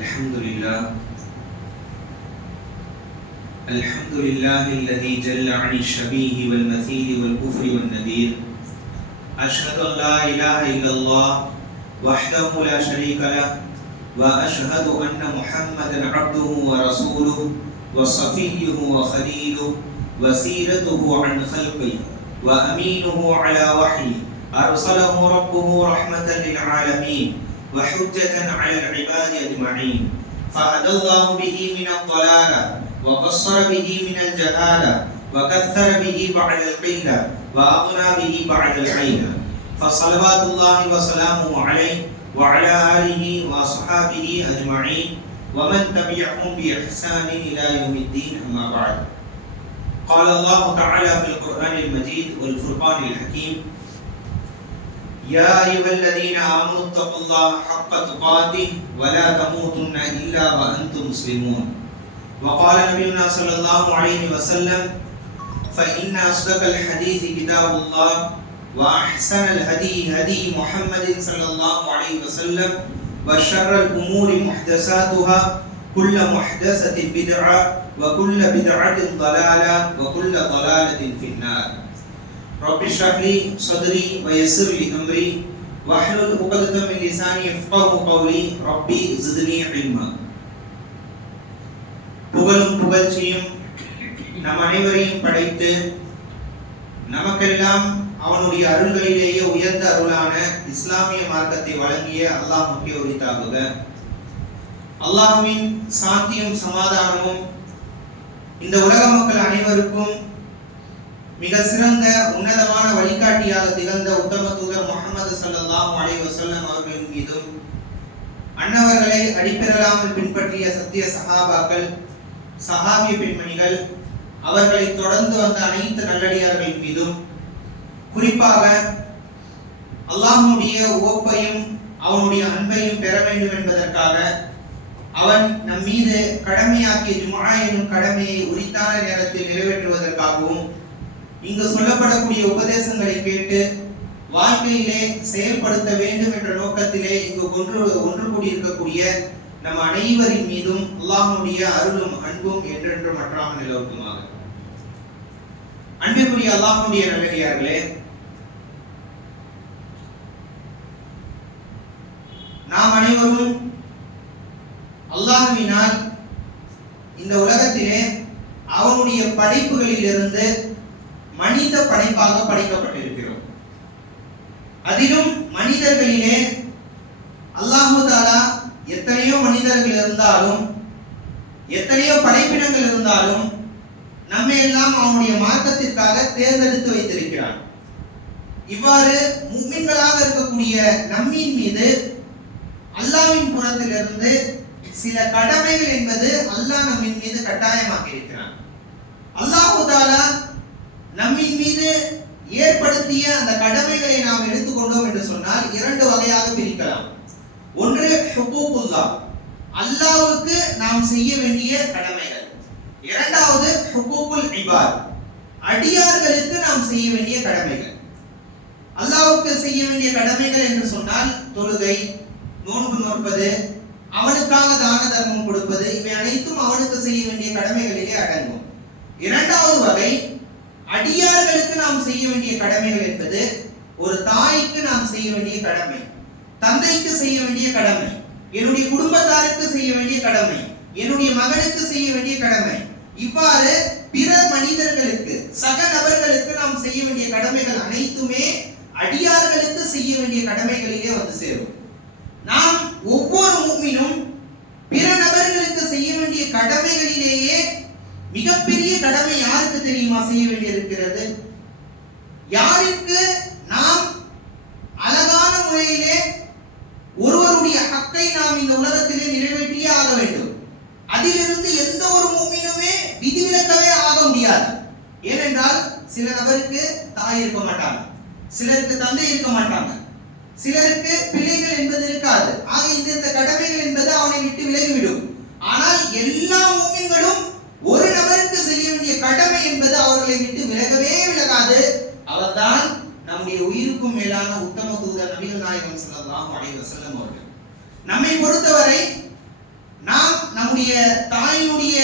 الحمد لله. الحمد لله الذي جل عن الشبيه والمثيل والكفر والنذير. أشهد أن لا إله إلا الله وحده لا شريك له وأشهد أن محمدا عبده ورسوله وصفيه وخليله وسيرته عن خلقه وأمينه على وحيه. أرسله ربه رحمة للعالمين. وحجة على العباد أجمعين. فهدى الله به من الضلالة وبصر به من الجهالة وكثر به بعد القيلة وأغنى به بعد الحيلة فصلوات الله وسلامه عليه وعلى آله وأصحابه أجمعين. ومن تبعهم بإحسان إلى يوم الدين أما بعد. قال الله تعالى في القرآن المجيد والفرقان الحكيم يا أيها الذين آمنوا اتقوا الله حق تقاته ولا تموتن إلا وأنتم مسلمون. وقال نبينا صلى الله عليه وسلم فإن أصدق الحديث كتاب الله وأحسن الهدي هدي محمد صلى الله عليه وسلم وشر الأمور محدثاتها كل محدثة بدعة وكل بدعة ضلالة وكل ضلالة في النار. رب اشرح لي صدري ويسر لي أمري واحلل عقدة من لساني يفقهوا قولي ربي زدني علما புகழும் புகழ்ச்சியும் நம் அனைவரையும் படைத்து நமக்கெல்லாம் அவனுடைய அருள்களிலேயே உயர்ந்த அருளான இஸ்லாமிய மார்க்கத்தை வழங்கிய அல்லாஹ் முக்கிய உரித்தாகுக அல்லாஹ்வின் சாந்தியும் சமாதானமும் இந்த உலக மக்கள் அனைவருக்கும் மிக சிறந்த உன்னதமான வழிகாட்டியாக திகழ்ந்த உத்தம தூதர் முகமது சல்லல்லாஹு அலைஹி வஸல்லம் அவர்களின் மீதும் அன்னவர்களை அடிப்பெறலாமல் பின்பற்றிய சத்திய சகாபாக்கள் சகாபிய பெண்மணிகள் அவர்களை தொடர்ந்து வந்த அனைத்து நல்லடியார்களின் மீதும் குறிப்பாக அல்லாஹனுடைய ஓப்பையும் அவனுடைய அன்பையும் பெற வேண்டும் என்பதற்காக அவன் நம் மீது கடமையாக்கிய ஜுமா எனும் கடமையை உரித்தான நேரத்தில் நிறைவேற்றுவதற்காகவும் இங்கு சொல்லப்படக்கூடிய உபதேசங்களை கேட்டு வாழ்க்கையிலே செயல்படுத்த வேண்டும் என்ற நோக்கத்திலே இங்கு ஒன்று ஒன்று கூடியிருக்கக்கூடிய நம் அனைவரின் மீதும் அல்லாஹனுடைய அருளும் அன்பும் என்றென்றும் மற்றாமல் நிலவுக்குமாக. அன்பிற்குரிய அல்லாஹனுடைய நல்லடியார்களே நாம் அனைவரும் அல்லாஹ்வினால் இந்த உலகத்திலே அவனுடைய படைப்புகளிலிருந்து மனித படைப்பாக படைக்கப்பட்டிருக்கிறோம். அதிலும் மனிதர்களிலே அல்லாஹு தாலா எத்தனையோ மனிதர்கள் இருந்தாலும் எத்தனையோ படைப்பினங்கள் இருந்தாலும் நம்மை எல்லாம் அவனுடைய மார்க்கத்திற்காக தேர்ந்தெடுத்து வைத்திருக்கிறான். இவ்வாறு மும்மின்களாக இருக்கக்கூடிய நம்மின் மீது அல்லாவின் புறத்திலிருந்து சில கடமைகள் என்பது அல்லாஹ் நம்மின் மீது கட்டாயமாக்கி இருக்கிறான் அல்லாஹு தாலா நம்மின் மீது ஏற்படுத்திய அந்த கடமைகளை நாம் எடுத்துக்கொண்டோம் என்று சொன்னால் இரண்டு வகையாக பிரிக்கலாம். ஒன்று ஹுகூகுல்லா. அல்லாஹ்வுக்கு நாம் செய்ய வேண்டிய கடமைகள். இரண்டாவது ஹுகூகுல் இபாத். அடியார்களுக்கு நாம் செய்ய வேண்டிய கடமைகள். அல்லாவுக்கு செய்ய வேண்டிய கடமைகள் என்று சொன்னால் தொழுகை நோன்பு நோற்பது அவனுக்காக தான தர்மம் கொடுப்பது இவை அனைத்தும் அவனுக்கு செய்ய வேண்டிய கடமைகளிலே அடங்கும். இரண்டாவது வகை அடியார்களுக்கு நாம் செய்ய வேண்டிய கடமைகள் என்பது ஒரு தாய்க்கு நாம் செய்ய வேண்டிய கடமை தந்தைக்கு செய்ய வேண்டிய கடமை என்னுடைய குடும்பத்தாருக்கு செய்ய வேண்டிய கடமை என்னுடைய மகனுக்கு செய்ய வேண்டிய கடமை. இவ்வாறு பிற மனிதர்களுக்கு சக நபர்களுக்கு நாம் செய்ய வேண்டிய கடமைகள் அனைத்துமே அடியார்களுக்கு செய்ய வேண்டிய கடமைகளிலே வந்து சேரும். நாம் ஒவ்வொரு மூமினும் பிற நபர்களுக்கு செய்ய வேண்டிய கடமைகளிலேயே மிகப்பெரிய கடமை யாருக்கு தெரியுமா செய்ய வேண்டியிருக்கிறது? யாருக்கு நாம் அழகான முறையிலே ஒருவருடைய ஹக்கை நாம் இந்த உலகத்திலே நிறைவேற்றியே ஆக வேண்டும். அதிலிருந்து எந்த ஒரு மூமினுமே விதிவிலக்கவே ஆக முடியாது. ஏனென்றால் சில நபருக்கு தாய் இருக்க மாட்டாங்க. சிலருக்கு தந்தை இருக்க மாட்டாங்க. சிலருக்கு பிள்ளைகள் என்பது இருக்காது. ஆக இந்த இந்த கடமைகள் என்பது அவனை விட்டு விலகிவிடும். ஆனால் எல்லா மூமின்களும் ஒரு நபருக்கு செய்ய வேண்டிய கடமை என்பது அவர்களை விட்டு விலகவே விலகாது. அவர்தான் நம்முடைய உயிருக்கும் மேலான உத்தம தூதர் நபிகள் நாயகம் செல்லலாம் அலைஹி செல்லும் அவர்கள். நம்மை பொறுத்தவரை நாம் நம்முடைய தாயினுடைய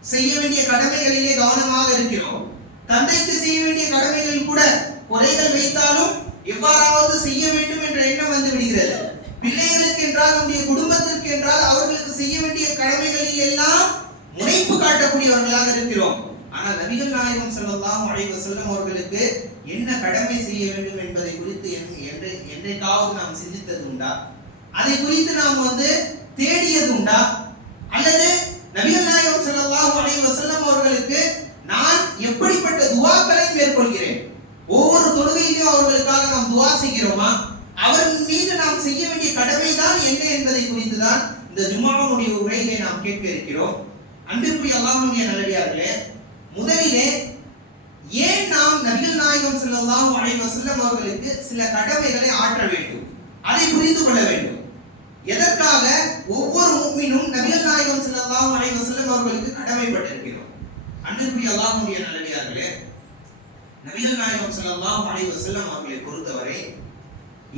செய்ய வேண்டிய கடமைகளிலே கவனமாக இருக்கிறோம். தந்தைக்கு செய்ய வேண்டிய கடமைகளில் கூட குறைகள் வைத்தாலும் எவ்வாறாவது செய்ய வேண்டும் என்ற எண்ணம் வந்து விடுகிறது. பிள்ளைகளுக்கு என்றால் நம்முடைய குடும்பத்திற்கு என்றால் அவர்களுக்கு செய்ய வேண்டிய கடமைகளில் எல்லாம் முனைப்பு காட்டக்கூடியவர்களாக இருக்கிறோம். ஆனால் நபிகள் நாயகம் செல்லலாம் அழைவ செல்லும் அவர்களுக்கு என்ன கடமை செய்ய வேண்டும் என்பதை குறித்து என்று என்றைக்காவது நாம் சிந்தித்தது உண்டா? அதை குறித்து நாம் வந்து தேடியது உண்டா? அல்லது நபிகள் நாயகம் செல்லலாம் அழைவ செல்லும் அவர்களுக்கு நான் எப்படிப்பட்ட துவாக்களை மேற்கொள்கிறேன்? ஒவ்வொரு தொழுகையிலும் அவர்களுக்காக நாம் துவா செய்கிறோமா? அவர்கள் மீது நாம் செய்ய வேண்டிய கடமை தான் என்ன என்பதை குறித்து தான் இந்த ஜுமாவுடைய உரையிலே நாம் கேட்க இருக்கிறோம். அன்பிற்குரிய அல்லாஹுடைய நல்லடியார்களே முதலிலே ஏன் நாம் நபிகள் நாயகம் செல்லலாம் அலைஹி வஸல்லம் அவர்களுக்கு சில கடமைகளை ஆற்ற வேண்டும்? அதை புரிந்து கொள்ள வேண்டும். எதற்காக ஒவ்வொரு முஃமினும் நபிகள் நாயகம் ஸல்லல்லாஹு அலைஹி வஸல்லம் அவர்களுக்கு கடமைப்பட்டிருக்கிறோம்? அன்பிற்குரிய அல்லாஹுடைய நல்லடியார்களே நபிகள் நாயகம் ஸல்லல்லாஹு அலைஹி வஸல்லம் அவர்களை பொறுத்தவரை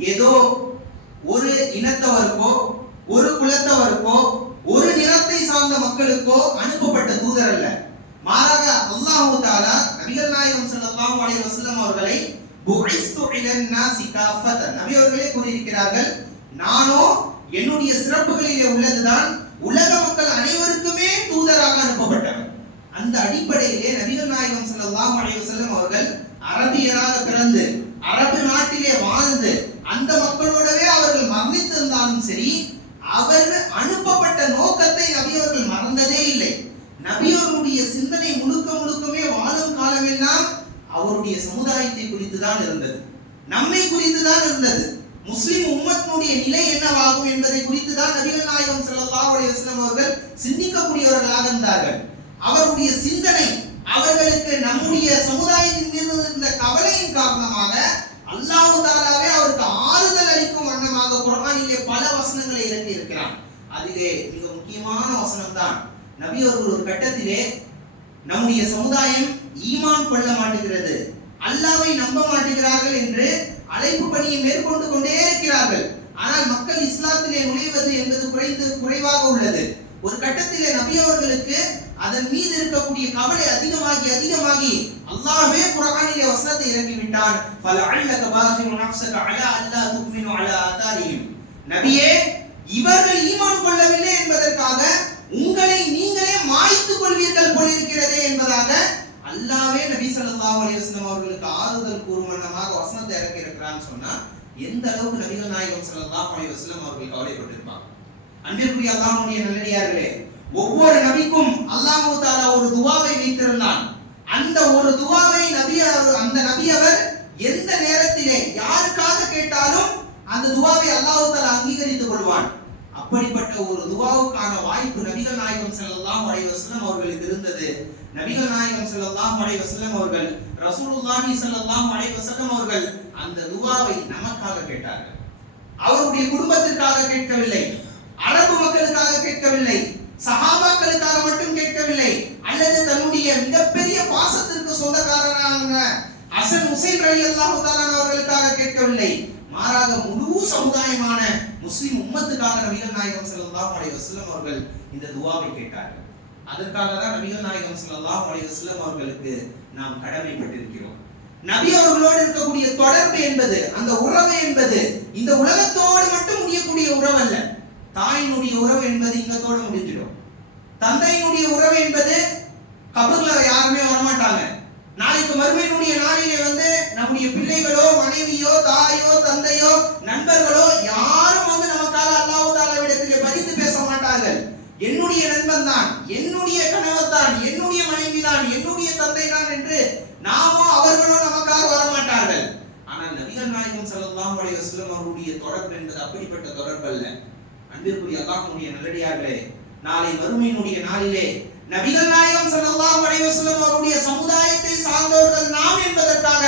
ஏதோ ஒரு இனத்தவருக்கோ ஒரு குலத்தவருக்கோ ஒரு நிறத்தை சார்ந்த மக்களுக்கோ அனுப்பப்பட்ட தூதர் அல்ல மாறாக அல்லாஹு தாலா நபிகள் நாயகம் ஸல்லல்லாஹு அலைஹி வஸல்லம் அவர்களை புஇஸ்து இலன் நாசி காஃபதன் நபி அவர்களே கூறியிருக்கிறார்கள். நானோ என்னுடைய சிறப்புகளிலே உள்ளதுதான் உலக மக்கள் அனைவருக்குமே தூதராக அனுப்பப்பட்டவர் அந்த அடிப்படையிலே நபிகள் நாயகம் ஸல்லல்லாஹு அலைஹி வஸல்லம் அவர்கள் அரபியராக பிறந்து அரபு நாட்டிலே வாழ்ந்து அந்த மக்களோடவே அவர்கள் மரணித்திருந்தாலும் சரி அவர் அனுப்பப்பட்ட நோக்கத்தை நபி அவர்கள் மறந்ததே இல்லை. நபி சிந்தனை முழுக்க முழுக்கமே வாழும் காலமெல்லாம் அவருடைய சமுதாயத்தை குறித்து தான் இருந்தது. நம்மை குறித்து தான் இருந்தது. முஸ்லிம் உம்மத்தினுடைய நிலை என்னவாகும் என்பதை குறித்து தான் நபிகள் நாயகம் ஸல்லல்லாஹு அலைஹி அவர்கள் சிந்திக்கக்கூடியவர்களாக இருந்தார்கள். அவருடைய சிந்தனை அவர்களுக்கு நம்முடைய சமுதாயத்தின் மீது இருந்த கவலையின் காரணமாக அல்லாஹ் தாலாவே அவருக்கு ஆறுதல் அளிக்கும் வண்ணமாக இங்கே பல வசனங்களை இறங்கி இருக்கிறான் அதிலே மிக முக்கியமான வசனம் தான் நபி அவர்கள் ஒரு கட்டத்திலே நம்முடைய சமுதாயம் ஈமான் கொள்ள மாட்டுகிறது அல்லாவை நம்ப மாட்டுகிறார்கள் என்று அழைப்பு பணியை மேற்கொண்டு கொண்டே இருக்கிறார்கள். ஆனால் மக்கள் இஸ்லாத்திலே நுழைவது என்பது குறைந்து குறைவாக உள்ளது. ஒரு கட்டத்திலே நபி அவர்களுக்கு அதன் மீது இருக்கக்கூடிய கவலை அதிகமாகி அதிகமாகி அல்லாஹ்வே குர்ஆனிலே வசனத்தை இறக்கி விட்டான் ஃபலஅல்லக பாஹிரு நஃப்ஸக அலா அல்லா துக்மினு அலா ஆதாரிஹிம். நபியே இவர்கள் ஈமான் கொள்ளவில்லை என்பதற்காக உங்களை நீங்களே மாய்த்துக் கொள்வீர்கள் போல இருக்கிறதே என்பதாக அல்லாவே நபி ஸல்லல்லாஹு அலைஹி வஸல்லம் அவர்களுக்கு ஆறுதல் கூறும் வண்ணமாக வசனத்தை இறக்கி இருக்கிறான்னு சொன்னா எந்த அளவுக்கு நபிகள் நாயகம் ஸல்லல்லாஹு அலைஹி வஸல்லம் அவர்கள் கவலைப்பட்டிருப்பாங்க? அன்பிற்குரிய அல்லாஹ்வுடைய நல்லடியார்களே ஒவ்வொரு நபிக்கும் அல்லாஹு தாலா ஒரு துவாவை வைத்திருந்தான். அந்த ஒரு துவாவை நபி அந்த நபி அவர் எந்த நேரத்திலே யாருக்காக கேட்டாலும் அந்த துவாவை அல்லாஹு தாலா அங்கீகரித்துக் கொள்வான். அப்படிப்பட்ட ஒரு துவாவுக்கான வாய்ப்பு நபிகள் நாயகம் செல்லலாம் அலை வசலம் அவர்களுக்கு இருந்தது. நபிகள் நாயகம் செல்லலாம் அலை வசலம் அவர்கள் ரசூலுல்லாஹி ஸல்லல்லாஹு அலை வசலம் அவர்கள் அந்த துவாவை நமக்காக கேட்டார்கள். அவருடைய குடும்பத்திற்காக கேட்கவில்லை. அரபு மக்களுக்காக கேட்கவில்லை. சகாபாக்களுக்காக மட்டும் கேட்கவில்லை அல்லது தன்னுடைய மிகப்பெரிய பாசத்திற்கு சொந்தக்காரரான அசன் உசைன் ரலி அல்லாஹு அவர்களுக்காக கேட்கவில்லை. மாறாக முழு சமுதாயமான முஸ்லிம் உம்மத்துக்காக நபிகள் நாயகம் ஸல்லல்லாஹு அலைஹி வஸல்லம் அவர்கள் இந்த துவாவை கேட்டார்கள். அதற்காக தான் நபிகள் நாயகம் ஸல்லல்லாஹு அலைஹி வஸல்லம் அவர்களுக்கு நாம் கடமைப்பட்டிருக்கிறோம். நபி அவர்களோடு இருக்கக்கூடிய தொடர்பு என்பது அந்த உறவு என்பது இந்த உலகத்தோடு மட்டும் முடியக்கூடிய உறவு அல்ல. தாயினுடைய உறவு என்பது இங்கத்தோடு முடிஞ்சிடும் தந்தையினுடைய உறவு என்பது கபூர்ல யாருமே வரமாட்டாங்க. நாளைக்கு மறுமையினுடைய நாளிலே வந்து நம்முடைய பிள்ளைகளோ மனைவியோ தாயோ தந்தையோ நண்பர்களோ யாரும் வந்து நமக்காக அல்லாஹ் தாலாவிடத்திலே பரிந்து பேச மாட்டார்கள். என்னுடைய நண்பன் தான் என்னுடைய கணவர் தான் என்னுடைய மனைவி தான் என்னுடைய தந்தை தான் என்று நாமோ அவர்களோ நமக்காக வரமாட்டார்கள். ஆனால் நபிகள் நாயகம் ஸல்லல்லாஹு பழைய வஸல்லம் அவருடைய தொடர்பு என்பது அப்படிப்பட்ட தொடர்பு அல்ல. அன்பிற்குரிய அல்லாஹ்வுடைய நல்லடியார்களே நாளை மறுமையினுடைய நாளிலே நபிகள் நாயகம் ஸல்லல்லாஹு அலைஹி வஸல்லம் அவருடைய சமுதாயத்தை சார்ந்தவர்கள் நாம் என்பதற்காக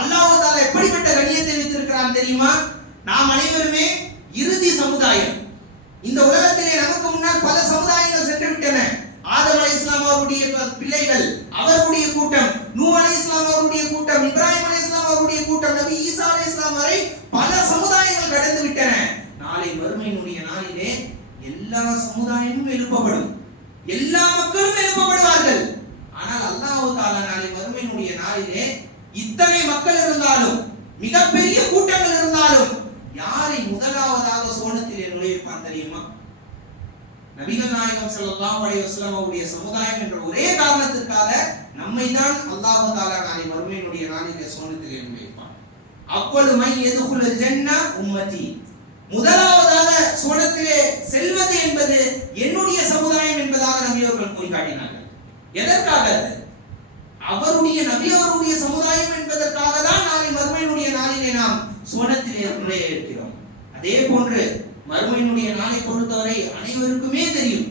அல்லாஹ் தஆலா எப்படிப்பட்ட கண்ணியத்தை வைத்திருக்கிறான் தெரியுமா? நாம் அனைவருமே இறுதி சமுதாயம். இந்த உலகத்திலே நமக்கு முன்னால் பல சமுதாயங்கள் சென்று விட்டன ஆதம் அலைஹிஸ்ஸலாம் அவருடைய பிள்ளைகள் அவருடைய கூட்டம் நூ அலைஹிஸ்ஸலாம் அவருடைய கூட்டம் இப்ராஹிம் அலைஹிஸ்ஸலாம் அவருடைய கூட்டம் நபி ஈசா அலைஹிஸ்ஸலாம் வரை பல சமுதாயங்கள் கடந்து விட்டன. நாளை வறுமையினுடைய நாளிலே எல்லா சமுதாயமும் எழுப்பப்படும். எல்லா மக்களும் எழுப்பப்படுவார்கள். ஆனால் அல்லாஹு தாலா நாளை மறுமையினுடைய நாளிலே இத்தனை மக்கள் இருந்தாலும் மிகப்பெரிய கூட்டங்கள் இருந்தாலும் யாரை முதலாவதாக சோனத்திலே நுழைவிப்பான் தெரியுமா? நபிகள் நாயகம் ஸல்லல்லாஹு அலைஹி வஸல்லம் அவருடைய சமுதாயம் என்ற ஒரே காரணத்திற்காக நம்மை தான் அல்லாஹ் தாலா நாளை மறுமையினுடைய நாளிலே சோனத்திலே நுழைவிப்பான் அவ்வளவு மை எதுக்குள்ள ஜன்னா உம்மதி. முதலாவதாக சோனத்திலே செல்வது என்பது என்னுடைய சமுதாயம் என்பதாக நபி அவர்கள் கூறி காட்டினார்கள் எதற்காக அவருடைய நபி அவருடைய சமுதாயம் என்பதற்காக தான் நாளை மறுமையினுடைய நாளிலே நாம் சுவனத்திலே நுழைய இருக்கிறோம் அதே போன்று மறுமையினுடைய நாளை பொறுத்தவரை அனைவருக்குமே தெரியும்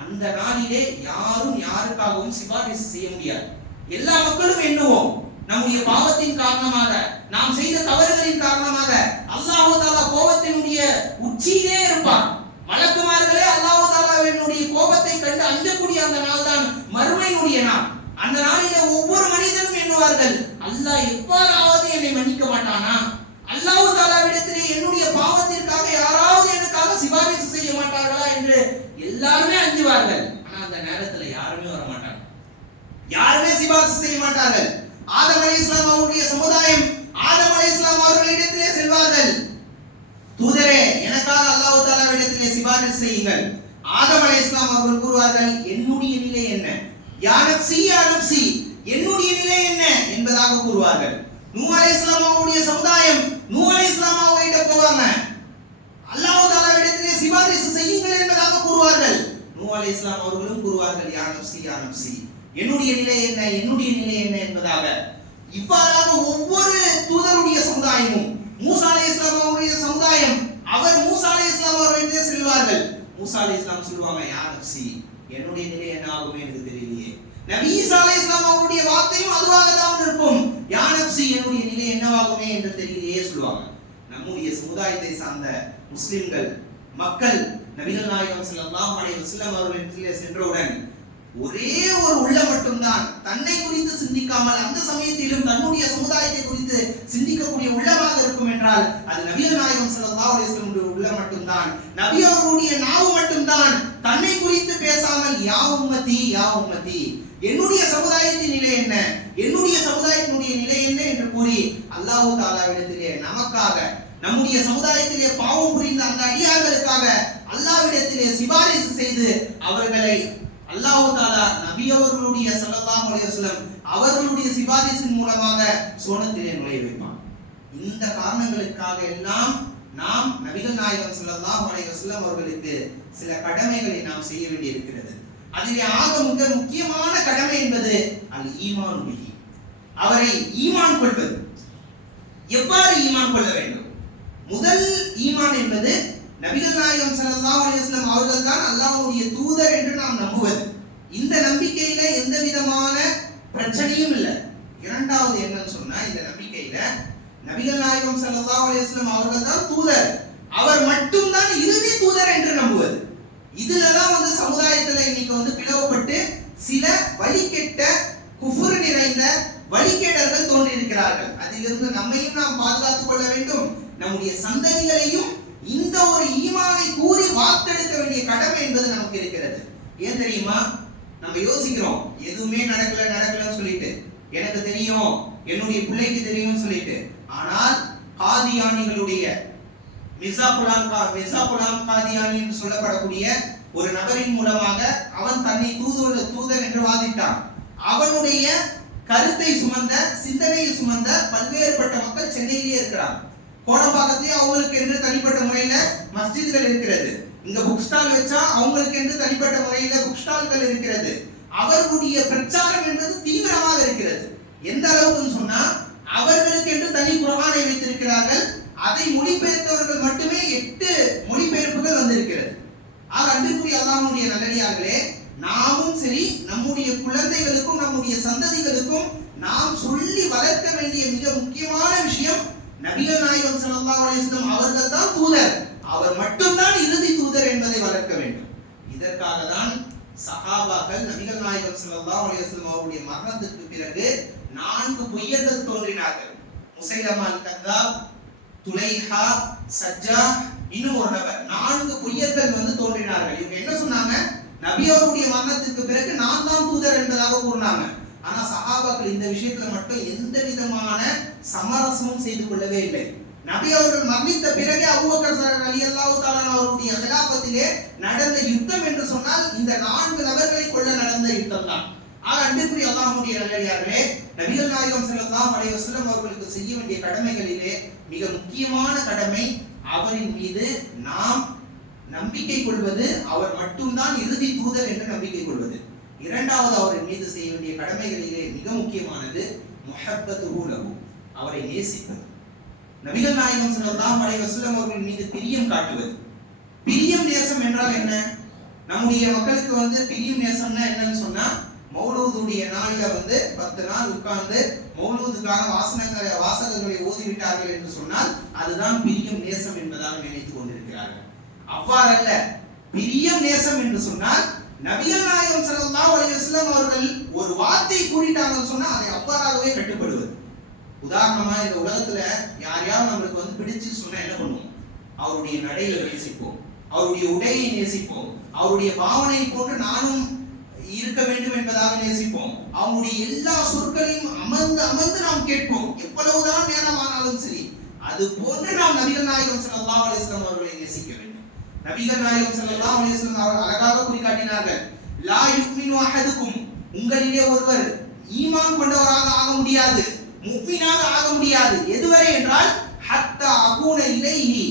அந்த நாளிலே யாரும் யாருக்காகவும் சிபாரிசு செய்ய முடியாது. எல்லா மக்களும் எண்ணுவோம் நம்முடைய பாவத்தின் காரணமாக நாம் செய்த தவறுகளின் காரணமாக அல்லாஹு தாலா கோபத்தினுடைய உச்சியிலே இருப்பான் மலக்குமார்களே அல்லாஹு தாலாவினுடைய கோபத்தை கண்டு அஞ்சக்கூடிய அந்த நாள் தான் மறுமையினுடைய நாள் அந்த நாளிலே ஒவ்வொரு மனிதனும் எண்ணுவார்கள் அல்லாஹ் எவ்வாறாவது என்னை மன்னிக்க மாட்டானா அல்லாஹ் தாலாவிடத்திலே என்னுடைய பாவத்திற்காக யாராவது எனக்காக சிபாரிசு செய்ய மாட்டார்களா என்று எல்லாருமே அஞ்சுவார்கள் ஆனா அந்த நேரத்துல யாருமே வர மாட்டாங்க யாருமே சிபாரிசு செய்ய மாட்டார்கள் ஆதம் அலை இஸ்லாம் அவருடைய சமுதாயம் ஆதம் அலை இஸ்லாம் அவர்களிடத்திலே செல்வார்கள் தூதரே எனக்காக அல்லாஹ் தாலாவிடத்திலே சிபாரிசு செய்யுங்கள் ஆதம் அலை இஸ்லாம் அவர்கள் கூறுவார்கள் என்னுடைய நிலை என்ன யா நப்சி யா நப்சி என்னுடைய நிலை என்ன என்பதாக கூறுவார்கள் நூ அலை இஸ்லாம் அவருடைய சமுதாயம் நூ அலை இஸ்லாம் அவர்கிட்ட போவாங்க அல்லாஹ் தாலாவிடத்திலே சிபாரிசு செய்யுங்கள் என்பதாக கூறுவார்கள் நூ அலை இஸ்லாம் அவர்களும் கூறுவார்கள் யா நப்சி யா நப்சி என்னுடைய நிலை என்ன என்னுடைய நிலை என்ன என்பதாக இவ்வாறாக ஒவ்வொரு தூதருடைய சமுதாயமும் மூசா அலி இஸ்லாம் அவருடைய சமுதாயம் அவர் மூசா அலி இஸ்லாம் அவர்கிட்ட செல்வார்கள். மூசா அலி இஸ்லாம் சொல்லுவாங்க யார் நப்சி என்னுடைய நிலை என்ன ஆகுமே எனக்கு தெரியலையே. நபி ஈசா அலி இஸ்லாம் அவருடைய வார்த்தையும் அதுவாக தான் இருக்கும். யார் நப்சி என்னுடைய நிலை என்னவாகுமே என்று தெரியலையே சொல்லுவாங்க. நம்முடைய சமுதாயத்தை சார்ந்த முஸ்லிம்கள் மக்கள் நபிகள் நாயகம் ஸல்லல்லாஹு அலைஹி வஸல்லம் அவர்களிடத்திலே சென்றவுடன் ஒரே ஒரு உள்ள மட்டும்தான். தன்னை குறித்து சிந்திக்காமல் அந்த சமயத்திலும் தன்னுடைய சமுதாயத்தை குறித்து சிந்திக்கக்கூடிய உள்ளமாக இருக்கும் என்றால் அது நபிகள் நாயகம் ஸல்லல்லாஹு அலைஹி உள்ள மட்டும்தான். நபி அவருடைய நாவு மட்டும்தான். தன்னை குறித்து பேசாமல் யா உம்மதி யா உம்மதி. என்னுடைய சமுதாயத்தின் நிலை என்ன? என்னுடைய சமுதாயத்தினுடைய நிலை என்ன என்று கூறி அல்லாஹு தாலாவிடத்திலே நமக்காக நம்முடைய சமுதாயத்திலே பாவம் புரிந்த அந்த அடியார்களுக்காக அல்லாவிடத்திலே சிபாரிசு செய்து அவர்களை அல்லாஹு தாலா நபி அவர்களுடைய ஸல்லல்லாஹு அலைஹி வஸல்லம் அவர்களுடைய சிபாரிசின் மூலமாக சோனத்திலே நுழைய வைப்பான். இந்த காரணங்களுக்காக எல்லாம் நாம் நபிகள் நாயகம் ஸல்லல்லாஹு அலைஹி வஸல்லம் அவர்களுக்கு சில கடமைகளை நாம் செய்ய வேண்டியிருக்கிறது. அதிலே ஆக மிக முக்கியமான கடமை என்பது அல் ஈமான் பிஹி. அவரை ஈமான் கொள்வது. எவ்வாறு ஈமான் கொள்ள வேண்டும்? முதல் ஈமான் என்பது நபிகள் நாயகம் ஸல்லல்லாஹு அலிஸ்லாம் அவர்கள் தான் அல்லாஹுடைய தூதர் என்று நாம் நம்புவது. இந்த நம்பிக்கையில எந்த விதமான பிரச்சனையும் இல்லை. இரண்டாவது என்னன்னு சொன்னா இந்த நம்பிக்கையில நபிகள் நாயகம் ஸல்லல்லாஹு அலிஸ்லாம் அவர்கள் தான் தூதர். அவர் மட்டும்தான் இறுதி தூதர் என்று நம்புவது. இதுலதான் வந்து சமுதாயத்துல இன்னைக்கு வந்து பிளவுபட்டு சில வழிகெட்ட குஃபுர் நிறைந்த வழிகேடர்கள் தோன்றியிருக்கிறார்கள். அதிலிருந்து நம்மையும் நாம் பாதுகாத்துக் கொள்ள வேண்டும். நம்முடைய சந்ததிகளையும் இந்த ஒரு ஈமானை கூறி வாக்கெடுக்க வேண்டிய கடமை என்பது நமக்கு இருக்கிறது. ஏன் தெரியுமா? நம்ம யோசிக்கிறோம் எதுவுமே நடக்கல நடக்கலன்னு சொல்லிட்டு. எனக்கு தெரியும் என்னுடைய பிள்ளைக்கு தெரியும்னு சொல்லிட்டு. ஆனால் காதியானிகளுடைய மிர்சா குலாம் கா மிர்சா குலாம் காதியானி என்று சொல்லப்படக்கூடிய ஒரு நபரின் மூலமாக அவன் தன்னை தூதுவர் தூதர் என்று வாதிட்டான். அவனுடைய கருத்தை சுமந்த சிந்தனையை சுமந்த பல்வேறுபட்ட மக்கள் சென்னையிலேயே இருக்கிறார் கோடம்பாக்கத்திலேயே அவங்களுக்கு என்று தனிப்பட்ட முறையில மஸ்ஜித்கள் இருக்கிறது. இங்க புக் ஸ்டால் வச்சா அவங்களுக்கு என்று தனிப்பட்ட முறையில புக் ஸ்டால்கள் இருக்கிறது. அவர்களுடைய பிரச்சாரம் என்பது தீவிரமாக இருக்கிறது. எந்த அளவுக்குன்னு சொன்னா அவர்களுக்கு என்று தனி குரானை வைத்திருக்கிறார்கள். அதை மொழிபெயர்த்தவர்கள் மட்டுமே எட்டு மொழிபெயர்ப்புகள் வந்திருக்கிறது. ஆக அன்பிற்குரிய அல்லாமுடைய நல்லடியார்களே நாமும் சரி நம்முடைய குழந்தைகளுக்கும் நம்முடைய சந்ததிகளுக்கும் நாம் சொல்லி வளர்க்க வேண்டிய மிக முக்கியமான விஷயம் நபிகள் நாயகம் சல்லா அலிஸ்லம் அவர்கள் தான் தூதர். அவர் மட்டும்தான் இறுதி தூதர் என்பதை வளர்க்க வேண்டும். இதற்காக தான் சஹாபாக்கள் நபிகள் நாயகம் சல்லா அலிஸ்லம் அவருடைய மரணத்துக்கு பிறகு நான்கு பொய்யர்கள் தோன்றினார்கள். முசைலமான் அல் கத்தாப் துலைஹா சஜ்ஜா இன்னும் ஒரு நபர். நான்கு பொய்யர்கள் வந்து தோன்றினார்கள். இவங்க என்ன சொன்னாங்க? நபி அவருடைய மரணத்துக்கு பிறகு நான் தான் தூதர் என்பதாக கூறினாங்க. ஆனா சஹாபாக்கள் இந்த விஷயத்துல மட்டும் எந்த விதமான சமரசமும் செய்து கொள்ளவே இல்லை. நபி அவர்கள் மரணித்த பிறகு அபூபக்கர் அலி அல்லாஹு அவருடைய ஹிலாபத்திலே நடந்த யுத்தம் என்று சொன்னால் இந்த நான்கு நபர்களை கொள்ள நடந்த யுத்தம் தான். ஆக அன்பிற்குரிய அல்லாஹுடைய நல்லடியார்களே நபிகள் நாயகம் ஸல்லல்லாஹு அலைஹி அவர்களுக்கு செய்ய வேண்டிய கடமைகளிலே மிக முக்கியமான கடமை அவரின் மீது நாம் நம்பிக்கை கொள்வது அவர் மட்டும்தான் இறுதி தூதர் என்று நம்பிக்கை கொள்வது. இரண்டாவது அவரின் மீது செய்ய வேண்டிய கடமைகளிலே மிக முக்கியமானது முஹப்பத்துஹு ஊழகு அவரை நேசிப்பது. நபிகள் நாயகம் ஸல்லல்லாஹு அலை வசூலம் அவர்கள் மீது பிரியம் காட்டுவது. பிரியம் நேசம் என்றால் என்ன? நம்முடைய மக்களுக்கு வந்து பிரியம் நேசம்னா என்னன்னு சொன்னா மௌலூதுடைய நாளில வந்து பத்து நாள் உட்கார்ந்து மௌலூதுக்காக வாசனங்களை வாசகங்களை ஓதிவிட்டார்கள் என்று சொன்னால் அதுதான் பிரியம் நேசம் என்பதாக நினைத்துக் கொண்டிருக்கிறார்கள். அவ்வாறல்ல. பிரியம் நேசம் என்று சொன்னால் நபிகள் நாயகம் ஸல்லல்லாஹு அலைஹி வஸல்லம் அவர்கள் ஒரு வார்த்தை கூறிட்டாங்கன்னு சொன்னா அதை அவ்வாறாகவே கட்டுப்படுவது. உதாரணமா இந்த உலகத்துல யாரையாவது நம்மளுக்கு வந்து பிடிச்சு சொன்னா என்ன பண்ணுவோம்? அவருடைய நடையில நேசிப்போம். அவருடைய உடையை நேசிப்போம். அவருடைய பாவனை போன்று நானும் இருக்க வேண்டும் என்பதாக நேசிப்போம். அவங்களுடைய எல்லா சொற்களையும் அமர்ந்து அமர்ந்து நாம் கேட்போம். எவ்வளவுதான் நேரம் ஆனாலும் சரி. அது போன்று நாம் நபிகள் நாயகம் ஸல்லல்லாஹு அலைஹி வஸல்லம் அவர்களை நபிகள் நாயகம் ஸல்லல்லாஹு அலைஹி வஸல்லம் அழகாக குறிக்காட்டினார்கள் லா யுக்மினு அஹதுக்கும் உங்களிலே ஒருவர் ஈமான் கொண்டவராக ஆக முடியாது முக்மினாக ஆக முடியாது. எதுவரை என்றால் ஹத்தா அகூன இலைஹி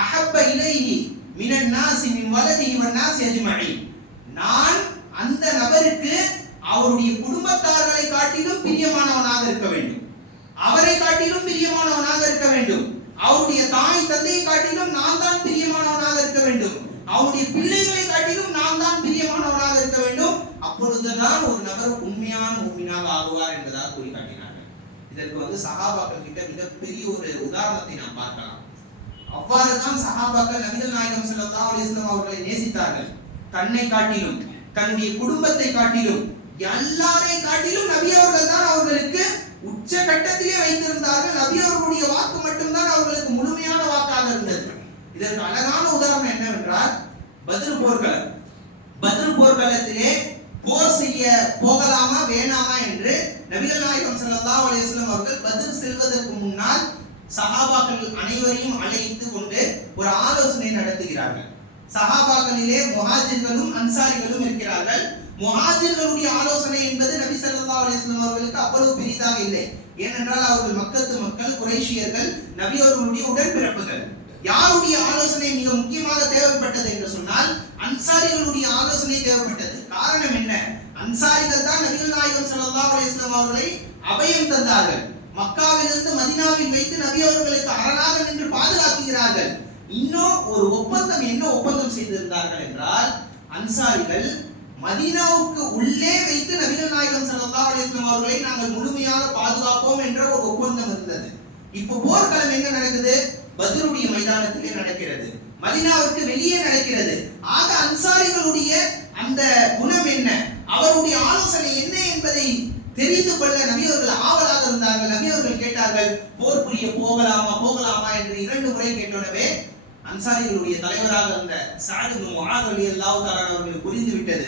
அஹப்ப இலைஹி மினன் நாசி மின் வலதிஹி வன் நாசி அஜ்மஈன். நான் அந்த நபருக்கு அவருடைய குடும்பத்தார்களை காட்டிலும் பிரியமானவனாக இருக்க வேண்டும். அவரை காட்டிலும் பிரியமானவனாக இருக்க வேண்டும். அவருடைய தாய் தந்தையை காட்டிலும் நான் தான் பிரியமானவனாக இருக்க வேண்டும். அவருடைய பிள்ளைகளை காட்டிலும் நான் தான் பிரியமானவனாக இருக்க வேண்டும். அப்பொழுதுதான் ஒரு நபர் உண்மையான உண்மையாக ஆகுவார் என்பதாக கூறி காட்டினார்கள் இதற்கு வந்து சகாபாக்கள் கிட்ட மிகப்பெரிய ஒரு உதாரணத்தை நாம் பார்க்கலாம். அவ்வாறு தான் சகாபாக்கள் நபிகள் நாயகம் செல்லா அலிஸ்லாம் அவர்களை நேசித்தார்கள். தன்னை காட்டிலும் தன்னுடைய குடும்பத்தை காட்டிலும் எல்லாரை காட்டிலும் நபி அவர்கள் தான் அவர்களுக்கு உச்ச கட்டத்திலே வைத்திருந்தார்கள். நபி அவர்களுடைய வாக்கு மட்டும்தான் அவர்களுக்கு முழுமையான வாக்காக இருந்தது. இதற்கு அழகான உதாரணம் என்னவென்றால் பத்ரு போர்க்களம் பத்ரு போர்க்களத்திலே போர் செய்ய போகலாமா வேணாமா என்று நபிகள் நாயகம் ஸல்லல்லாஹு அலைஹி அவர்கள் பதில் செல்வதற்கு முன்னால் சகாபாக்கள் அனைவரையும் அழைத்து கொண்டு ஒரு ஆலோசனை நடத்துகிறார்கள். சகாபாக்களிலே முஹாஜிர்களும் அன்சாரிகளும் இருக்கிறார்கள். முஹாஜிர்களுடைய ஆலோசனை என்பது நபி சல்லா அலிஸ்லாம் அவர்களுக்கு அவ்வளவு பெரிதாக இல்லை. ஏனென்றால் அவர்கள் மக்கத்து மக்கள் குறைஷியர்கள் நபி அவர்களுடைய உடன்பிறப்புகள். யாருடைய ஆலோசனை மிக முக்கியமாக தேவைப்பட்டது என்று சொன்னால் அன்சாரிகளுடைய ஆலோசனை தேவைப்பட்டது. காரணம் என்ன? அன்சாரிகள் தான் நபிகள் நாயகம் சல்லா அலிஸ்லாம் அவர்களை அபயம் தந்தார்கள். மக்காவிலிருந்து மதினாவில் வைத்து நபி அவர்களுக்கு அரணாக நின்று பாதுகாக்கிறார்கள். இன்னும் ஒரு ஒப்பந்தம் என்ன ஒப்பந்தம் செய்திருந்தார்கள் என்றால் அன்சாரிகள் மதீனாவுக்கு உள்ளே வைத்து நவீன நாயகம் ஸல்லல்லாஹு அவர்களை நாங்கள் முழுமையாக பாதுகாப்போம் என்ற ஒரு ஒப்பந்தம் இருந்தது. இப்போ போர்க்களம் எங்க நடக்குது? பத்ருடைய மைதானத்திலே நடக்கிறது. மதினாவிற்கு வெளியே நடக்கிறது. ஆக அன்சாரிகளுடைய அந்த குணம் என்ன? அவருடைய ஆலோசனை என்ன என்பதை தெரிந்து கொள்ள நபியவர்கள் ஆவலாக இருந்தார்கள். நபியவர்கள் கேட்டார்கள் போர் புரிய போகலாமா போகலாமா? என்று இரண்டு முறை கேட்டோனவே அன்சாரிகளுடைய தலைவராக இருந்த சாது முஆத் அவர்களுக்கு புரிந்து விட்டது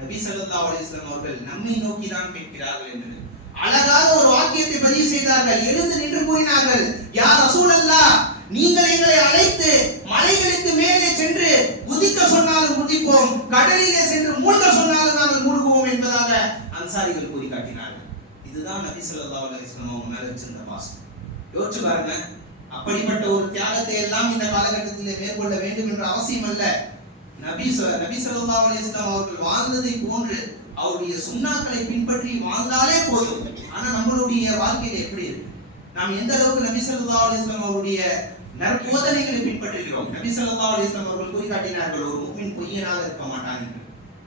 நபி சல்லா அலிஸ்லாம் அவர்கள் நம்மை நோக்கி தான் கேட்கிறார்கள் என்று அழகாக ஒரு வாக்கியத்தை பதிவு செய்தார்கள். எழுந்து நின்று கூறினார்கள். யார் அசூல் அல்லா நீங்கள் எங்களை அழைத்து மலைகளுக்கு மேலே சென்று குதிக்க சொன்னாலும் குதிப்போம். கடலிலே சென்று மூழ்க சொன்னாலும் நாங்கள் மூழ்குவோம் என்பதாக அன்சாரிகள் கூறி காட்டினார்கள் இதுதான் நபி ஸல்லல்லாஹு அலிஸ்லாம் அவங்க மேல வச்சிருந்த பாசம். யோசிச்சு பாருங்க. அப்படிப்பட்ட ஒரு தியாகத்தை எல்லாம் இந்த காலகட்டத்திலே மேற்கொள்ள வேண்டும் என்ற அவசியம் அல்ல. நபி நபி சல்லா அலைஹி அவர்கள் வாழ்ந்ததை போன்று அவருடைய சுண்ணாக்களை பின்பற்றி வாழ்ந்தாலே போதும். ஆனா நம்மளுடைய வாழ்க்கையில எப்படி இருக்கு? நாம் எந்த அளவுக்கு நபி சல்லா அலைஹி அவருடைய நற்போதனைகளை பின்பற்றுகிறோம்? நபி சல்லா அலைஹி அவர்கள் கூறி காட்டினார்கள் ஒரு முக்மின் பொய்யனாக இருக்க மாட்டாங்க நான்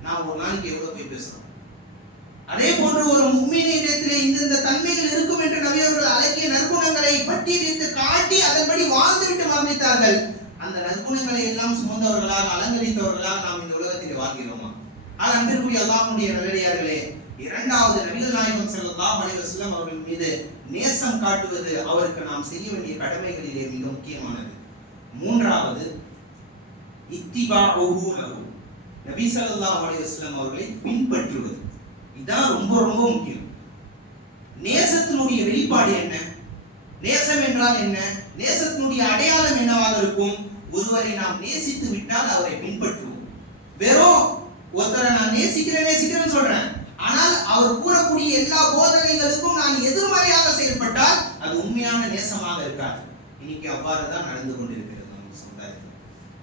நாம் ஒரு நாளைக்கு எவ்வளவு போய் பேசுறோம்? அதே போன்று ஒரு முக்மீனிடத்திலே இந்தந்த தன்மைகள் இருக்கும் என்று நபி அவர்கள் அழகிய நற்குணங்களை பட்டியலிட்டு காட்டி அதன்படி வாழ்ந்துவிட்டு மரணித்தார்கள் அந்த நற்குணங்களை எல்லாம் சுமந்தவர்களாக அலங்கரித்தவர்களாக நாம் இந்த உலகத்திலே வாழ்கிறோமா? ஆக அன்பிற்குரிய அல்லாஹுடைய நல்லடியார்களே இரண்டாவது நபிகள் நாயகம் ஸல்லல்லாஹு அலைஹி அவர்கள் மீது நேசம் காட்டுவது அவருக்கு நாம் செய்ய வேண்டிய கடமைகளிலே மிக முக்கியமானது. மூன்றாவது இத்திபா ஒவ்வொரு நபி சல்லா அலைஹி அவர்களை பின்பற்றுவது. இதான் ரொம்ப ரொம்ப முக்கியம். நேசத்தினுடைய வெளிப்பாடு என்ன? நேசம் என்றால் என்ன? நேசத்தினுடைய அடையாளம் என்னவாக இருக்கும்? ஒருவரை நாம் நேசித்து விட்டால் அவரை பின்பற்றுவோம். வெறும் ஒருத்தரை நான் நேசிக்கிறேன் நேசிக்கிறேன்னு சொல்றேன். ஆனால் அவர் கூறக்கூடிய எல்லா போதனைகளுக்கும் நான் எதிர்மறையாக செயல்பட்டால் அது உண்மையான நேசமாக இருக்காது. இன்னைக்கு அவ்வாறு தான் நடந்து கொண்டிருக்கிறது நம்ம சமுதாயத்தில்.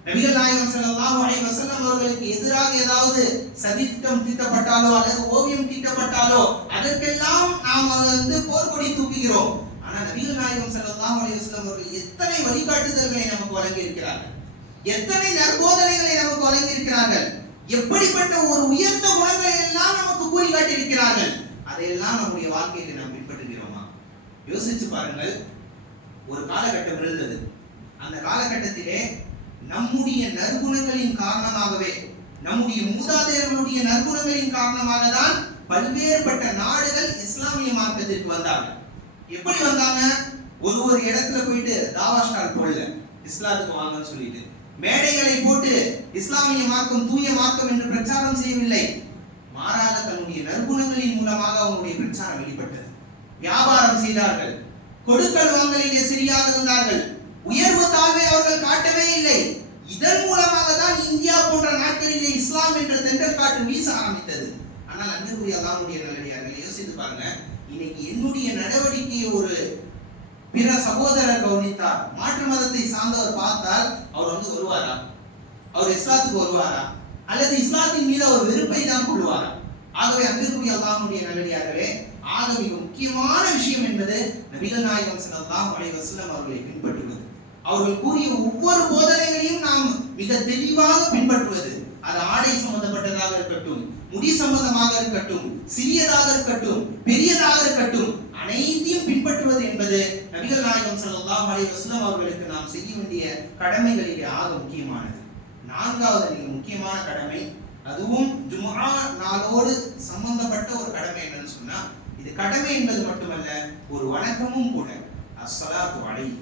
நபிகள் நாயகம் செல்லலாம் அலைஹி வஸல்லம் அவர்களுக்கு எதிராக ஏதாவது சதித்திட்டம் தீட்டப்பட்டாலோ அல்லது ஓவியம் தீட்டப்பட்டாலோ அதற்கெல்லாம் நாம் வந்து போர்க்கொடி தூக்குகிறோம். ஆனா நபிகள் நாயகம் ஸல்லல்லாஹு அலைஹி அவர்கள் எத்தனை வழிகாட்டுதல்களை நமக்கு வழங்கி இருக்கிறார்கள் எத்தனை நற்போதனைகளை நமக்கு வழங்கி இருக்கிறார்கள் எப்படிப்பட்ட ஒரு உயர்ந்த குணங்களை எல்லாம் நமக்கு கூறி காட்டியிருக்கிறார்கள் அதையெல்லாம் நம்முடைய வாழ்க்கையில நாம் பின்பற்றுகிறோமா? யோசிச்சு பாருங்கள். ஒரு காலகட்டம் இருந்தது. அந்த காலகட்டத்திலே நம்முடைய நற்குணங்களின் காரணமாகவே நம்முடைய மூதாதையர்களுடைய நற்குணங்களின் காரணமாக தான் பல்வேறுபட்ட நாடுகள் இஸ்லாமிய மார்க்கத்திற்கு வந்தார்கள். எப்படி வந்தாங்க? ஒரு ஒரு இடத்துல போயிட்டு தாவா ஸ்டால் போடல. இஸ்லாத்துக்கு வாங்கன்னு சொல்லிட்டு. மேடைகளை போட்டு இஸ்லாமிய மார்க்கம் தூய மார்க்கம் என்று பிரச்சாரம் செய்யவில்லை. மாறாக தன்னுடைய நற்குணங்களின் மூலமாக அவங்களுடைய பிரச்சாரம் வெளிப்பட்டது. வியாபாரம் செய்தார்கள். கொடுக்கல் வாங்கலிலே சரியாக இருந்தார்கள். உயர்வு தாழ்வை அவர்கள் காட்டவே இல்லை. இதன் மூலமாக தான் இந்தியா போன்ற நாட்களிலே இஸ்லாம் என்ற தென்றல் காற்று வீச ஆரம்பித்தது. ஆனால் அன்புக்குரிய அல்லாவுடைய நல்லடியார்கள் யோசித்து பாருங்க. இன்னைக்கு என்னுடைய நடவடிக்கையை ஒரு பிற சகோதரர் கவனித்தார். மாற்று மதத்தை சார்ந்தவர் பார்த்தால் அவர் வந்து வருவாரா? அவர் இஸ்லாத்துக்கு வருவாரா? அல்லது இஸ்லாத்தின் மீது அவர் வெறுப்பை தான் கொள்வாரா? ஆகவே அன்பிற்குரிய அல்லாஹ்வுடைய நல்லடியாகவே ஆக மிக முக்கியமான விஷயம் என்பது நபிகள் நாயகம் ஸல்லல்லாஹு அலை வசலம் அவர்களை பின்பற்றுவது. அவர்கள் கூறிய ஒவ்வொரு போதனைகளையும் நாம் மிக தெளிவாக பின்பற்றுவது. அது ஆடை சம்பந்தப்பட்டதாக இருக்கட்டும் முடி சம்பந்தமாக இருக்கட்டும் சிறியதாக இருக்கட்டும் பெரியதாக இருக்கட்டும் அனைத்தையும் பின்பற்றுவது என்பது நபிகள் நாயகம் ஸல்லல்லாஹு அலைஹி வஸல்லம் அவர்களுக்கு நாம் செய்ய வேண்டிய கடமைகளிலே ஆக முக்கியமானது. நான்காவது மிக முக்கியமான கடமை அதுவும் ஜுமா நாளோடு சம்பந்தப்பட்ட ஒரு கடமை என்னன்னு சொன்னா இது கடமை என்பது மட்டுமல்ல ஒரு வணக்கமும் கூட அஸ்ஸலாத்து அலைஹி.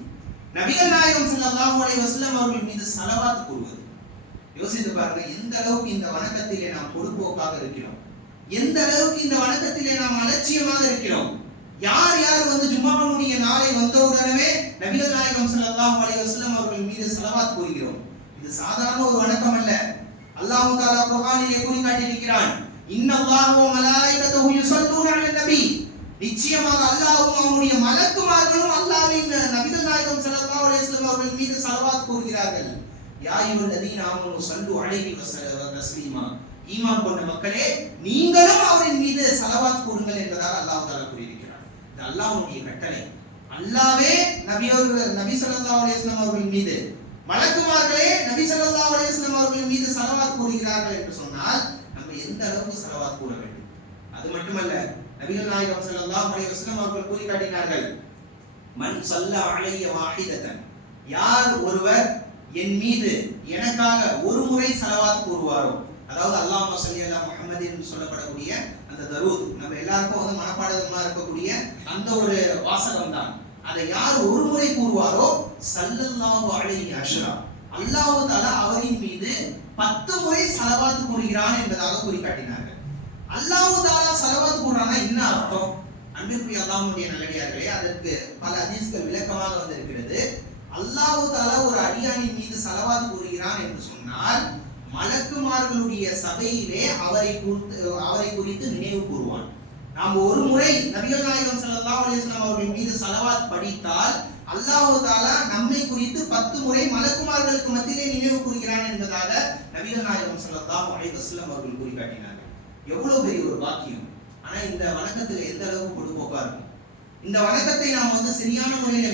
நபிகள் நாயகம் ஸல்லல்லாஹு அலைஹி வஸல்லம் அவர்கள் மீது சலவாத்து கூறுவது. யோசித்து பாருங்க எந்த அளவுக்கு இந்த வணக்கத்திலே நாம் பொறுப்போக்காக இருக்கிறோம்? எந்த அளவுக்கு இந்த வணக்கத்திலே நாம் அலட்சியமாக இருக்கிறோம்? யார் யார் வந்து ஜும்மாவுடைய நாளை வந்தவுடனே நபிகள் நாயகம் ஸல்லல்லாஹு அலைஹி வஸல்லம் அவர்கள் மீது செலவாத் கூறுகிறோம். இது சாதாரண ஒரு வணக்கம் அல்ல. அல்லாஹ் தாலா குர்ஆனிலே கூறி காட்டியிருக்கிறான் இன்னல்லாஹு வ மலாயிகத்துஹு யுஸல்லூன அலன் நபி. நிச்சயமாக அல்லாஹ்வும் அவனுடைய மலக்குமார்களும் அல்லாஹ்வின் நபிகள் நாயகம் ஸல்லல்லாஹு அலைஹி வஸல்லம் அவர்கள் மீது ஸலவாத் கூறுகிறார்கள். யா ஈமான் கொண்ட மக்களே நீங்களும் அவரின் மீது ஸலவாத் கூறுங்கள் என்பதாக அல்லாஹ் தாலா கூறியிருக்கிறார் இது அல்லாஹ்வுடைய கட்டளை. அல்லாவே நபி அவர்கள் நபி சல்லா அலைஹி வஸல்லம் அவர்கள் மீது மலக்குமார்களே நபி சல்லா அலைஹி அவர்களின் அவர்கள் மீது ஸலவாத் கூறுகிறார்கள் என்று சொன்னால் நம்ம எந்த அளவுக்கு ஸலவாத் கூற வேண்டும்? அது மட்டுமல்ல நபிகள் நாயகம் சல்லா அலைஹி அவர்கள் கூறி காட்டினார்கள் மண் சல்லா அலைய வாஹிதத்தன் யார் ஒருவர் என் மீது எனக்காக ஒரு முறை செலவாத் கூறுவாரோ? அதாவது அல்லாஹ் ஸல்லி அல்லா முஹம்மது என்று சொல்லப்படக்கூடிய அந்த தரூத் நம்ம எல்லாருக்கும் வந்து மனப்பாடமா இருக்கக்கூடிய அந்த ஒரு வாசகம் தான். அதை யார் ஒரு முறை கூறுவாரோ? சல்லல்லாஹு அலைஹி அஷ்ரா அல்லாஹ் தஆலா அவரின் மீது பத்து முறை செலவாத்து கூறுகிறான் என்பதாக குறிக்காட்டினார்கள் அல்லாஹ் தஆலா ஸலவாத் கூறானா என்ன அர்த்தம்? அன்பிற்குரிய அல்லாஹ்வுடைய நல்லடியார்களே அதற்கு பல அதிஸ்கள் விளக்கமாக வந்திருக்கிறது. அல்லாஹ் தாலா ஒரு அடியானின் மீது ஸலவாத் கூறுகிறான் என்று சொன்னால் மலக்குமார்களுடைய சபையிலே அவரை குறித்து அவரை குறித்து நினைவு கூறுவான். நாம் ஒரு முறை நபிகள் நாயகம் ஸல்லல்லாஹு அலிஸ்லாம் அவர்கள் மீது சலவாத் படித்தால் அல்லாஹ் தாலா நம்மை குறித்து பத்து முறை மலக்குமார்களுக்கு மத்தியிலே நினைவு கூறுகிறான் என்பதாக நபிகள் நாயகம் ஸல்லல்லாஹு அலைஹி அவர்கள் கூறி எவ்வளவு பெரிய ஒரு பாக்கியம். ஆனா இந்த வணக்கத்துல எந்த அளவுக்கு பொடுபோக்கா இருக்கும் இந்த வணக்கத்தை நாம் வந்து சரியான முறையில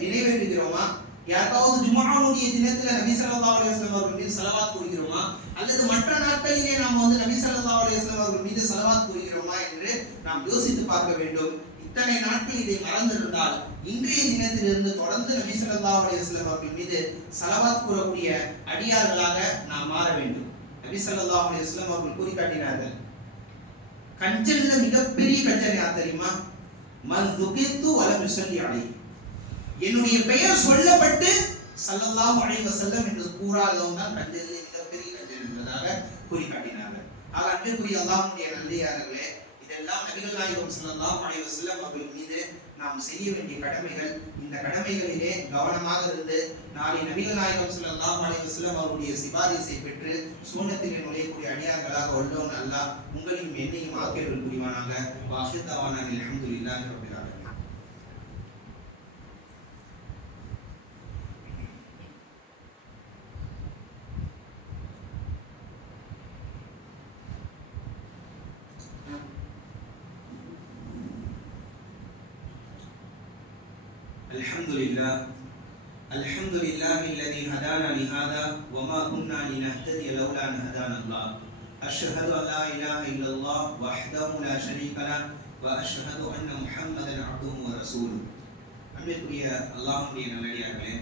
நிறைவேற்றுகிறோமா யாருக்காவது ஜுமாவுடைய தினத்துல நபி சல்லா அலைஹி அவர்கள் மீது செலவாத் கூறுகிறோமா அல்லது மற்ற நாட்களிலே நாம் வந்து நபி சல்லா அலைஹி அவர்கள் மீது செலவாத் கூறுகிறோமா என்று நாம் யோசித்து பார்க்க வேண்டும். இத்தனை நாட்கள் இதை மறந்திருந்தால் இன்றைய தினத்திலிருந்து தொடர்ந்து நபி சல்லா அலைஹி அவர்கள் மீது செலவாத் கூறக்கூடிய அடியார்களாக நாம் மாற வேண்டும். நபி சல்லா அலைஹி அவர்கள் கூறி காட்டினார்கள். கஞ்சனில் மிகப்பெரிய கஞ்சல் தெரியுமா? என்னுடைய பெயர் சொல்லப்பட்டு ஸல்லல்லாஹு அலைஹி வஸல்லம் என்று கூறாதவன் தான் கண்டதிலே மிகப்பெரிய நஞ்சன் என்பதாக குறிக்காட்டினாங்க ஆக அன்பிற்குரிய அல்லாஹ்வுடைய நல்லியார்களே இதெல்லாம் நபிகள் நாயகம் ஸல்லல்லாஹு அலைஹி வஸல்லம் அவர்கள் மீது நாம் செய்ய வேண்டிய கடமைகள் இந்த கடமைகளிலே கவனமாக இருந்து நாளை நபிகள் நாயகம் ஸல்லல்லாஹு அலைஹி வஸல்லம் அவருடைய சிபாரிசை பெற்று சூனத்திலே நுழையக்கூடிய அடியார்களாக உள்ளவன் அல்லாஹ் உங்களையும் என்னையும் ஆக்கியவர்கள் புரிவானாக வாஹிதவான இல்லாமல் لله الحمد لله الذي هدانا لهذا وما كنا لنهتدي لولا ان هدانا الله اشهد ان لا اله الا الله وحده لا شريك له واشهد ان محمدا عبده ورسوله அன்பிற்குரிய அல்லாஹ்வுடைய நல்லடியார்களே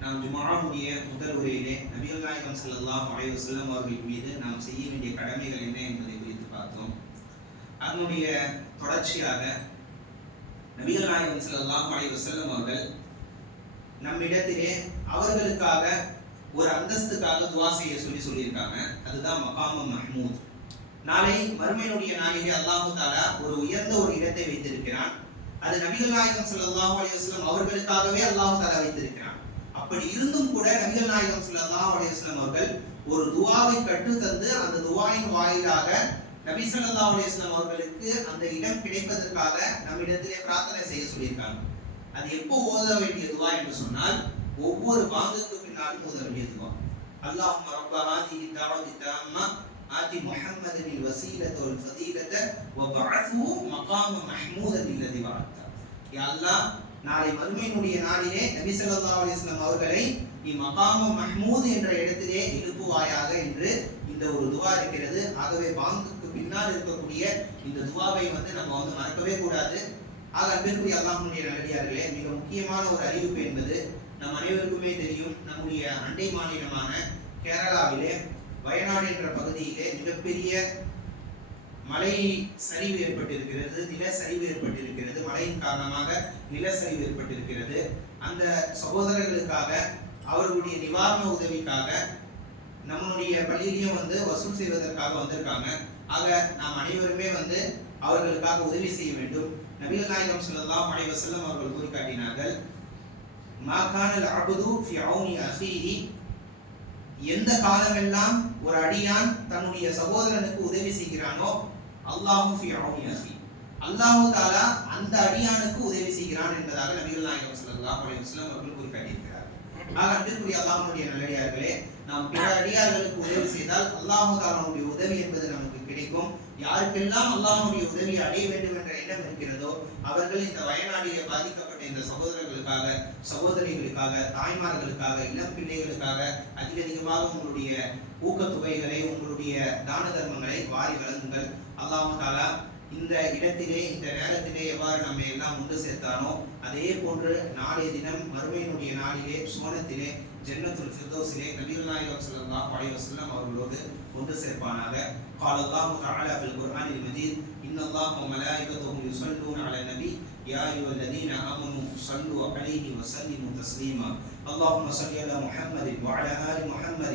நாம் ஜுமாவுடைய முதல் உரையிலே நபிகள் நாயகம் ஸல்லல்லாஹு அலைஹி வஸல்லம் அவர்கள் மீது நாம் செய்ய வேண்டிய கடமைகள் என்ன என்பதை குறித்து பார்த்தோம் அதனுடைய தொடர்ச்சியாக நபிகள் நாயகம் ஸல்லல்லாஹு அலைஹி வஸல்லம் அவர்கள் நம்மிடத்திலே அவர்களுக்காக ஒரு அந்தஸ்துக்காக துவா செய்ய சொல்லி சொல்லியிருக்காங்க. அதுதான் மகாம மஹ்மூத். நாளை மறுமையினுடைய நாளிலே அல்லாஹு தாலா ஒரு உயர்ந்த ஒரு இடத்தை வைத்திருக்கிறான். அது நபிகள் நாயகம் சல்லாஹூ அலைஹி அவர்களுக்காகவே அல்லாஹு தாலா வைத்திருக்கிறான். அப்படி இருந்தும் கூட நபிகள் நாயகம் சல்லாஹூ அலைஹி அவர்கள் ஒரு துவாவை கற்று தந்து அந்த துவாயின் வாயிலாக நபி ஸல்லல்லாஹு அலைஹி அவர்களுக்கு அந்த இடம் கிடைப்பதற்காக நம்மிடத்திலே பிரார்த்தனை செய்ய சொல்லியிருக்காங்க. அது எப்போ ஓத வேண்டிய துவா என்று சொன்னால் ஒவ்வொரு பாகத்துக்கு பின்னாலும் ஓத வேண்டிய துவா. அல்லாஹ் ரப்ப ஹாதிஹி தாவதி தாம்மா ஆதி முஹம்மதன் இல் வசீலத வல் ஃபதீலத வ மகாம மஹ்மூதன் இல்லதி வஅத்தா. யா அல்லாஹ் நாளை மறுமையினுடைய நாளிலே நபி ஸல்லல்லாஹு அலைஹி அவர்களை நீ மகாம மஹ்மூத் என்ற இடத்திலே எழுப்புவாயாக என்று இந்த ஒரு துவா இருக்கிறது. ஆகவே பாங்குக்கு பின்னால் இருக்கக்கூடிய இந்த துவாவை வந்து நம்ம வந்து மறக்கவே கூடாது. ஆக அன்பிற்குரிய அல்லாஹ்வுடைய நல்லடியார்களே மிக முக்கியமான ஒரு அறிவிப்பு என்பது நம் அனைவருக்குமே தெரியும். நம்முடைய அண்டை மாநிலமான கேரளாவிலே வயநாடு என்ற பகுதியிலே மிகப்பெரிய மழை சரிவு ஏற்பட்டிருக்கிறது நிலச்சரிவு ஏற்பட்டிருக்கிறது. மழையின் காரணமாக நிலச்சரிவு ஏற்பட்டிருக்கிறது. அந்த சகோதரர்களுக்காக அவர்களுடைய நிவாரண உதவிக்காக நம்மளுடைய பள்ளியிலையும் வந்து வசூல் செய்வதற்காக வந்திருக்காங்க. ஆக நாம் அனைவருமே வந்து அவர்களுக்காக உதவி செய்ய வேண்டும். நபிகள் நாயகம் ஸல்லல்லாஹு அலைஹி வஸல்லம் அவர்கள் கூறி காட்டினார்கள் மா கானல் அபது ஃபி அஹீஹி எந்த காலமெல்லாம் ஒரு அடியான் தன்னுடைய சகோதரனுக்கு உதவி செய்கிறானோ அல்லாஹு ஃபி அவுனி அஹி அல்லாஹு தாலா அந்த அடியானுக்கு உதவி செய்கிறான் என்பதாக நபிகள் நாயகம் ஸல்லல்லாஹு அலைஹி வஸல்லம் அவர்கள் கூறி காட்டியிருக்கிறார்கள் ஆக அன்பிற்குரிய அல்லாஹ்வுடைய நல்லடியார்களே நாம் பிற அடியார்களுக்கு உதவி செய்தால் அல்லாஹு தாலாவுடைய உதவி என்பது நமக்கு கிடைக்கும். யாருக்கெல்லாம் அல்லாஹனுடைய உதவி அடைய வேண்டும் என்ற எண்ணம் இருக்கிறதோ அவர்கள் இந்த வயநாடிலே பாதிக்கப்பட்ட இந்த சகோதரர்களுக்காக சகோதரிகளுக்காக தாய்மார்களுக்காக இளம் பிள்ளைகளுக்காக அதிக அதிகமாக உங்களுடைய ஊக்கத்தொகைகளை உங்களுடைய தான தர்மங்களை வாரி வழங்குங்கள். அல்லாஹாலா இந்த இடத்திலே இந்த நேரத்திலே எவ்வாறு நம்மை எல்லாம் ஒன்று சேர்த்தானோ அதே போன்று நாளைய தினம் மறுமையினுடைய நாளிலே சோனத்திலே ஜன்னத்துல் ஃபிர்தௌஸிலே நபிகள் நாயகம் ஸல்லல்லாஹு அலைஹி வஸல்லம் அவர்களோடு ஒன்று சேர்ப்பானாக قال الله تعالى في القرآن المجيد إن الله وملائكته يصلون على النبي يا أيها الذين آمنوا صلوا عليه وسلموا تسليما اللهم صل على محمد وعلى آل محمد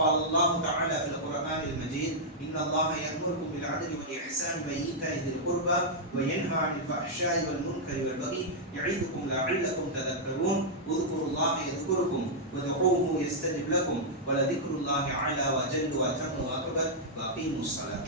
قال الله تعالى في القرآن المجيد إن الله يأمركم بالعدل والإحسان وإيتاء ذي القربى وينهى عن الفحشاء والمنكر والبغي يعظكم لعلكم تذكرون. اذكروا الله يذكركم وادعوه يستجب لكم ولذكر الله أعلى وأجل وأتم وأكبر وأقيموا الصلاة.